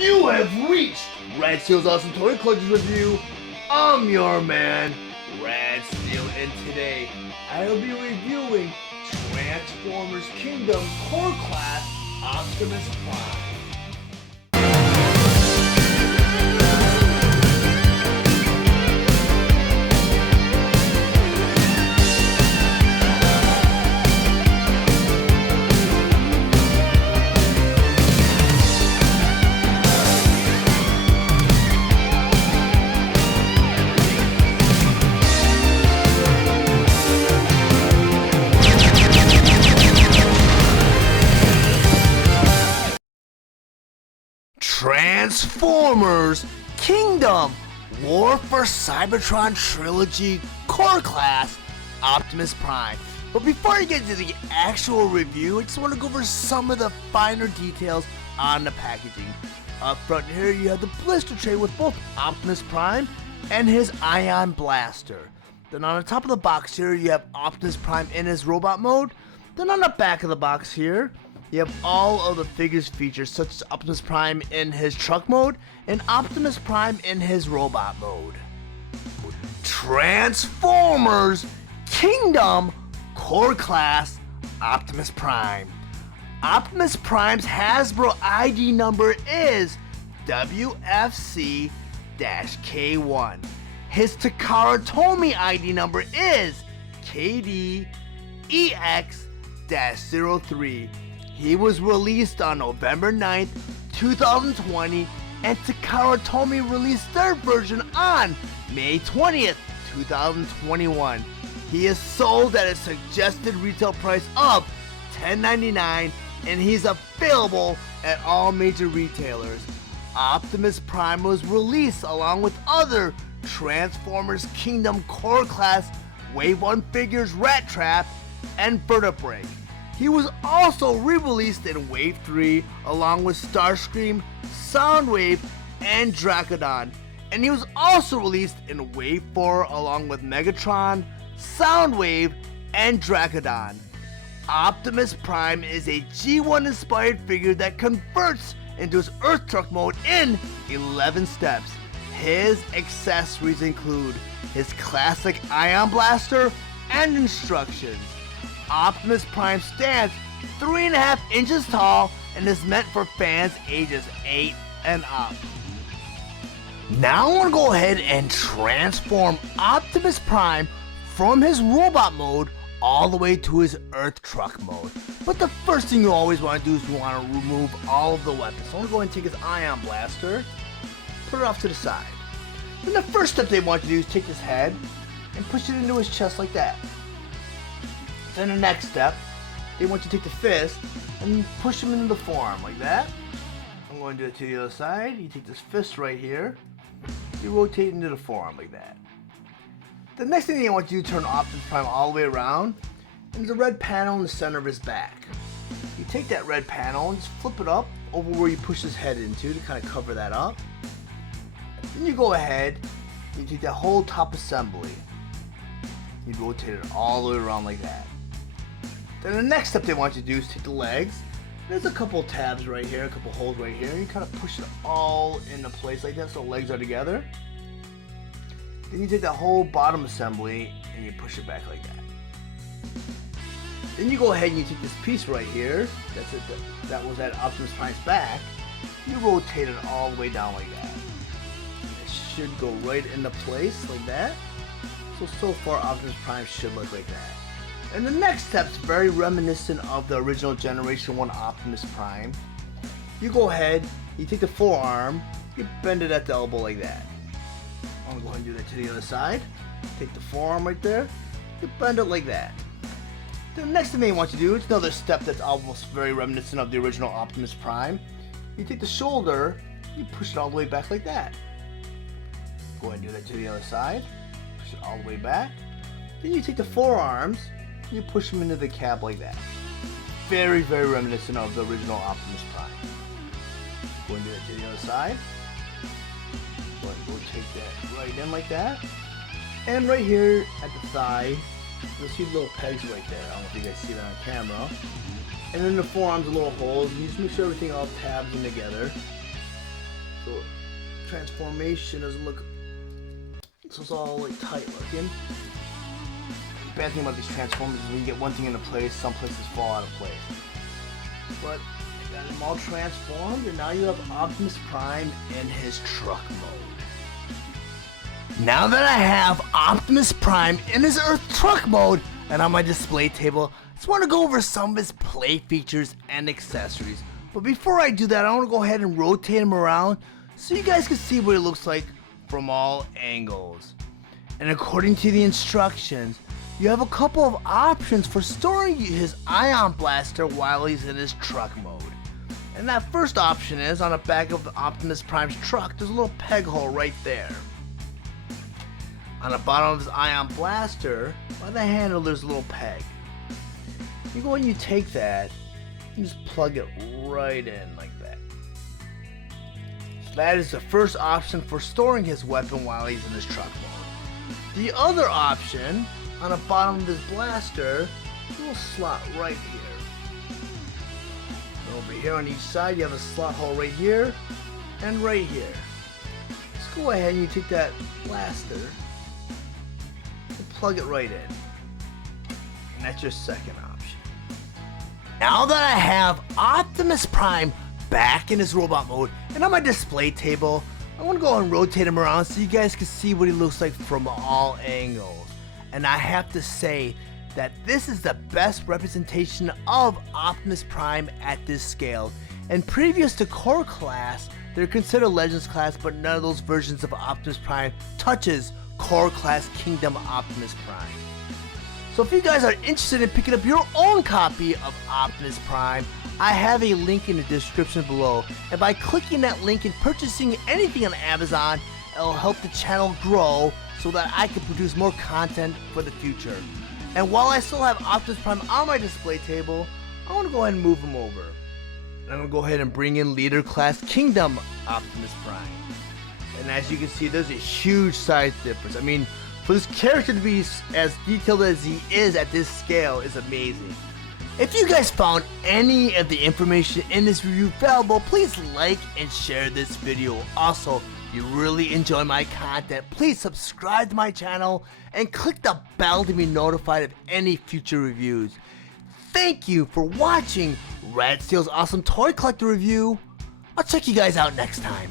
You have reached Red Steele's Awesome Toy Collector's Review. I'm your man, Red Steele, and today I'll be reviewing Transformers Kingdom Core Class Optimus Prime. Transformers Kingdom War for Cybertron Trilogy Core Class Optimus Prime. But before I get into the actual review, I just want to go over some of the finer details on the packaging. Up front here you have the blister tray with both Optimus Prime and his Ion Blaster. Then on the top of the box here you have Optimus Prime in his robot mode. Then on the back of the box here you have all of the figures featured, such as Optimus Prime in his truck mode and Optimus Prime in his robot mode. Transformers Kingdom Core Class Optimus Prime. Optimus Prime's Hasbro ID number is WFC-K1. His Takara Tomy ID number is KDEX-03. He was released on November 9th, 2020, and Takara Tomy released their version on May 20th, 2021. He is sold at a suggested retail price of $10.99, and he's available at all major retailers. Optimus Prime was released along with other Transformers Kingdom Core Class Wave 1 figures Rat Trap and Vertebrae. He was also re-released in Wave 3 along with Starscream, Soundwave, and Dracodon. And he was also released in Wave 4 along with Megatron, Soundwave, and Dracodon. Optimus Prime is a G1 inspired figure that converts into his Earth Truck mode in 11 steps. His accessories include his classic Ion Blaster and instructions. Optimus Prime stands 3.5 inches tall and is meant for fans ages 8 and up. Now I want to go ahead and transform Optimus Prime from his robot mode all the way to his Earth Truck mode. But the first thing you always want to do is you want to remove all of the weapons. So I want to go ahead and take his Ion Blaster, put it off to the side. Then the first step they want to do is take his head and push it into his chest like that. Then the next step, they want you to take the fist and push him into the forearm like that. I'm going to do it to the other side. You take this fist right here, you rotate into the forearm like that. The next thing they want you to do is turn Optimus Prime all the way around, and there's a red panel in the center of his back. You take that red panel and just flip it up over where you push his head into to kind of cover that up. Then you go ahead, you take that whole top assembly, you rotate it all the way around like that. Then the next step they want you to do is take the legs. There's a couple tabs right here, a couple holes right here, and you kind of push it all into place like that so the legs are together. Then you take that whole bottom assembly and you push it back like that. Then you go ahead and you take this piece right here, that's it, that was at Optimus Prime's back, you rotate it all the way down like that. It should go right into place like that. So far Optimus Prime should look like that. And the next step's very reminiscent of the original Generation 1 Optimus Prime. You go ahead, you take the forearm, you bend it at the elbow like that. I'm going to go ahead and do that to the other side. Take the forearm right there, you bend it like that. The next thing they want you to do is another step that's almost very reminiscent of the original Optimus Prime. You take the shoulder, you push it all the way back like that. Go ahead and do that to the other side. Push it all the way back. Then you take the forearms, you push them into the cab like that. Very, very reminiscent of the original Optimus Prime. Go and do that to the other side. Go ahead and take that right in like that. And right here at the thigh, you'll see little pegs right there. I don't know if you guys see that on camera. And then the forearms, a little holes. You just make sure everything all tabs in together. So transformation doesn't look, so it's all like tight looking. The bad thing about these transformers is when you get one thing into place, some places fall out of place. But I got them all transformed, and now you have Optimus Prime in his truck mode. Now that I have Optimus Prime in his Earth truck mode and on my display table, I just want to go over some of his play features and accessories. But before I do that, I want to go ahead and rotate him around so you guys can see what it looks like from all angles. And according to the instructions, you have a couple of options for storing his ion blaster while he's in his truck mode. And that first option is on the back of the Optimus Prime's truck, there's a little peg hole right there. On the bottom of his ion blaster, by the handle, there's a little peg. You go and you take that, and just plug it right in like that. So that is the first option for storing his weapon while he's in his truck mode. The other option, on the bottom of his blaster, a little slot right here. And over here on each side, you have a slot hole right here and right here. Just go ahead and you take that blaster and plug it right in. And that's your second option. Now that I have Optimus Prime back in his robot mode and on my display table, I want to go and rotate him around so you guys can see what he looks like from all angles. And I have to say that this is the best representation of Optimus Prime at this scale. And previous to Core Class, they're considered Legends Class, but none of those versions of Optimus Prime touches Core Class Kingdom Optimus Prime. So if you guys are interested in picking up your own copy of Optimus Prime, I have a link in the description below, and by clicking that link and purchasing anything on Amazon, it'll help the channel grow so that I can produce more content for the future. And while I still have Optimus Prime on my display table, I want to go ahead and move him over. And I'm going to go ahead and bring in Leader Class Kingdom Optimus Prime. And as you can see, there's a huge size difference. I mean, for this character to be as detailed as he is at this scale is amazing. If you guys found any of the information in this review valuable, please like and share this video. Also, if you really enjoy my content, please subscribe to my channel and click the bell to be notified of any future reviews. Thank you for watching Red Steele's Awesome Toy Collector Review. I'll check you guys out next time.